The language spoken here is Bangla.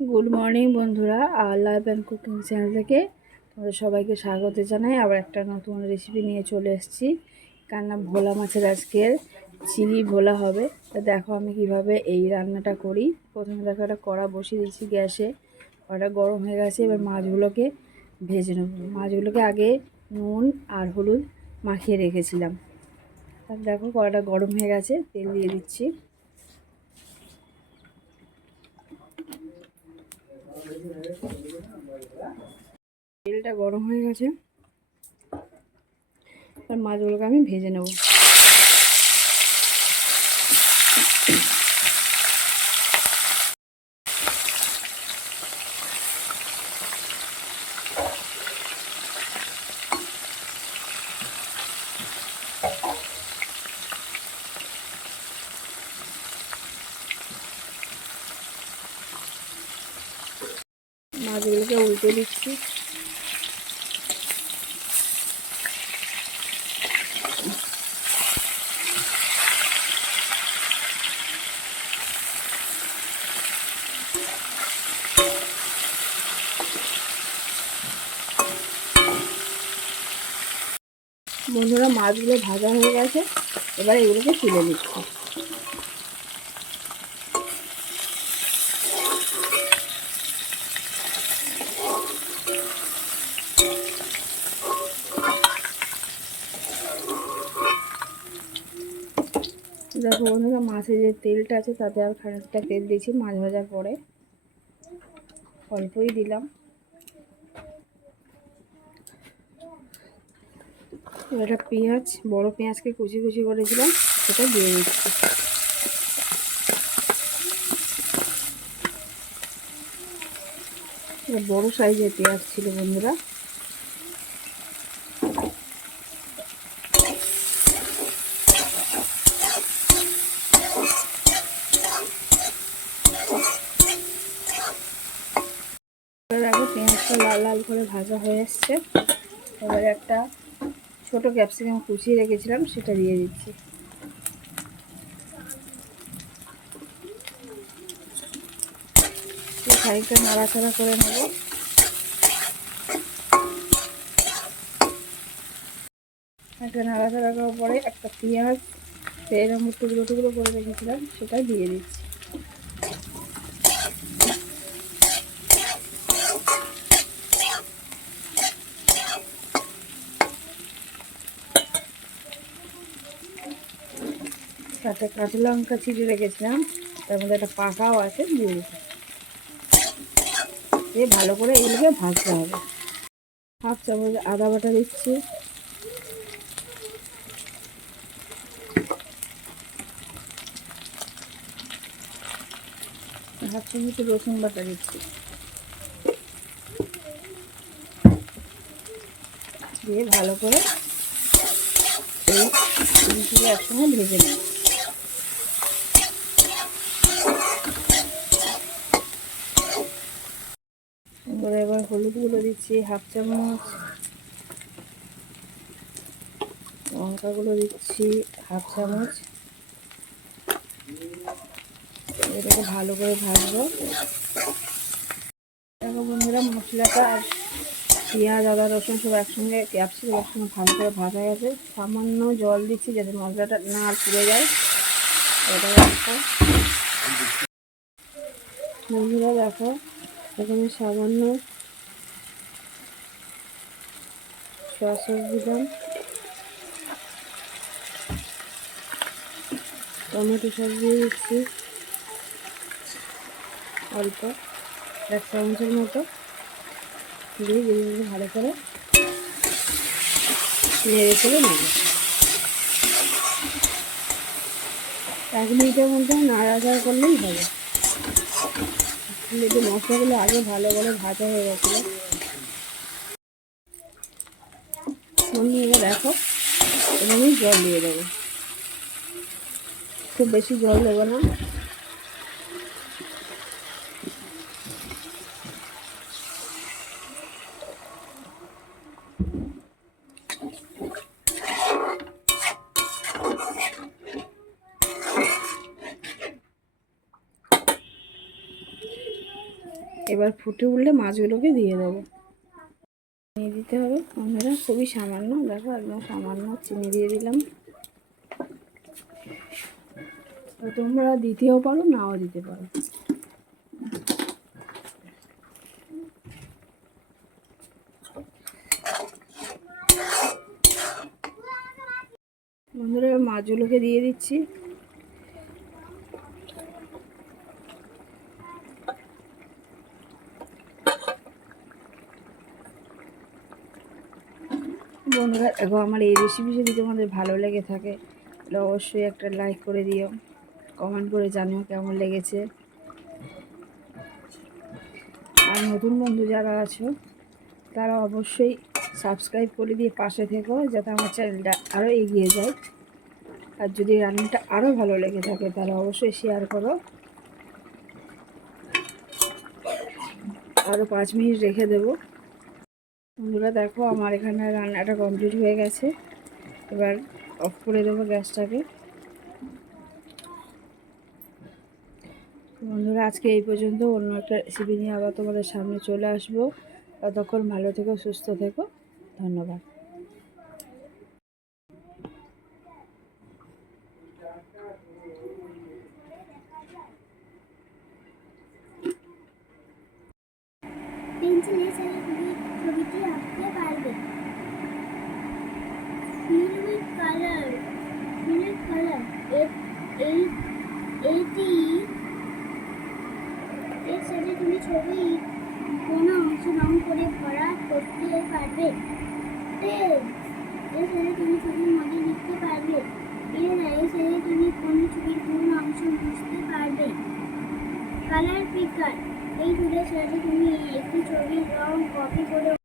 গুড মর্নিং বন্ধুরা, আর লাইভ অ্যান্ড কুকিং চ্যানেল থেকে তোমাদের সবাইকে স্বাগত জানাই। আবার একটা নতুন রেসিপি নিয়ে চলে এসেছি। কান্না ভোলা মাছের আজকের চিলি ভোলা হবে। তো দেখো আমি কীভাবে এই রান্নাটা করি। প্রথমে দেখো একটা কড়া বসিয়ে দিচ্ছি গ্যাসে। কড়াটা গরম হয়ে গেছে, এবার মাছগুলোকে ভেজে নেব। মাছগুলোকে আগে নুন আর হলুদ মাখিয়ে রেখেছিলাম। তার দেখো কড়াটা গরম হয়ে গেছে, তেল দিয়ে দিচ্ছি। তেলটা গরম হয়ে গেছে। আর মাছগুলোকে আমি ভেজে নেব। মাছগুলোকে উল্টে দিচ্ছি। বন্ধুরা মাছগুলো ভাজা হয়ে গেছে। এবার এগুলোকে তুলে নিচ্ছি। দেখো বন্ধুরা মাছের যে তেলটা আছে তাতে আর খানিকটা তেল দিয়েছি, মাছ ভাজার পরে। অল্পই দিলাম। একটা পেঁয়াজ, বড় পেঁয়াজকে কুচি কুচি করেছিলাম সেটা দিয়ে দিচ্ছি। বড় সাইজের পেঁয়াজ ছিল বন্ধুরা দেখো পেঁয়াজটা লাল লাল করে ভাজা হয়ে এসছে। এবারে একটা ছোট ক্যাপসিকাম কুচিয়ে রেখেছিলাম, সেটা দিয়ে দিচ্ছি। খানিকটা নাড়াচাড়া করে নেব। একটা নাড়াচাড়া করার পরে একটা পেঁয়াজ এরকম টুকরো টুকরো করে রেখেছিলাম, সেটা দিয়ে দিচ্ছি। সাথে কাঁচা লঙ্কা ছিঁড়ে রেখেছিলাম, তার মধ্যে একটা পাকাও আছে, দিয়ে ভালো করে এগুলোকে ভাজতে হবে। হাফ চামচ আদা বাটা দিচ্ছি। হাফ চামচ রসুন বাটা দিচ্ছি। দিয়ে ভালো করে এই একসঙ্গে ভেজে নেব। এবারে এবার হলুদ হলুদগুলো দিচ্ছি, হাফ চামচ। লঙ্কা লঙ্কাগুলো দিচ্ছি, হাফ চামচ। এটাকে ভালো করে ভাজবো। দেখো বন্ধুরা, মশলাটা আর পেঁয়াজ, আদা, রসুন সব একসঙ্গে, ক্যাপসিকাম একসঙ্গে ভালো করে ভাজা গেছে। সামান্য জল দিচ্ছি যাতে মশলাটা না আর পুড়ে যায়। এটা একটা বন্ধুরা, দেখো। এখানে সামান্য সয়া সস দিলাম। টমেটো সস দিয়ে দিচ্ছি। অল্প এক চামচের মতো। দিয়ে জিনিসগুলো ভালো করে নেড়ে চলে নেব। এক মিনিটের মধ্যে নাড়াচাড়া করলেই হবে। কিন্তু মশলাগুলো আগে ভালো করে ভাজা হয়ে গেছিল দেখো এবং জল দিয়ে দেবো। খুব বেশি জল দেবো না। এবার ফুটে উঠলে মাছগুলোকে দিয়ে দেবো। চিনি দিতে হবে। বন্ধুরা খুবই সামান্য, দেখো একদম সামান্য চিনি দিয়ে দিলাম। তোমরা দিতেও পারো, নাও দিতে পারো। বন্ধুরা মাছগুলোকে দিয়ে দিচ্ছি। বন্ধুরা দেখো আমার এই রেসিপি যদি তোমাদের ভালো লেগে থাকে, তাহলে অবশ্যই একটা লাইক করে দিও। কমেন্ট করে জানিও কেমন লেগেছে। আর নতুন বন্ধু যারা আছো, তারা অবশ্যই সাবস্ক্রাইব করে দিয়ে পাশে থেকো, যাতে আমার চ্যানেলটা আরও এগিয়ে যায়। আর যদি রান্নাটা আরও ভালো লেগে থাকে, তাহলে অবশ্যই শেয়ার করো। আরও পাঁচ মিনিট রেখে দেবো। বন্ধুরা দেখো, আমার এখানে রান্নাটা কমপ্লিট হয়ে গেছে। এবার অফ করে দেবো গ্যাসটাকে। বন্ধুরা, আজকে এই পর্যন্ত অন্য একটা রেসিপি নিয়ে আবার তোমাদের সামনে চলে আসব। ততক্ষণ ভালো থেকো, সুস্থ থেকো। ধন্যবাদ। পেন্সিলে ছেড়ে তুমি ছবিটি আঁকতে পারবে উইথ কালার এই এইটি এর সাথে তুমি ছবি, কোনো অংশ রং করে ভরা করতে পারবে। এর সাথে তুমি ছবির মধ্যে লিখতে পারবে। এর সাথে তুমি কোনো ছবির কোন অংশ বুঝতে পারবে। কালার পিকার এই টুলের সাহায্যে তুমি একটি ছবির রং কপি করে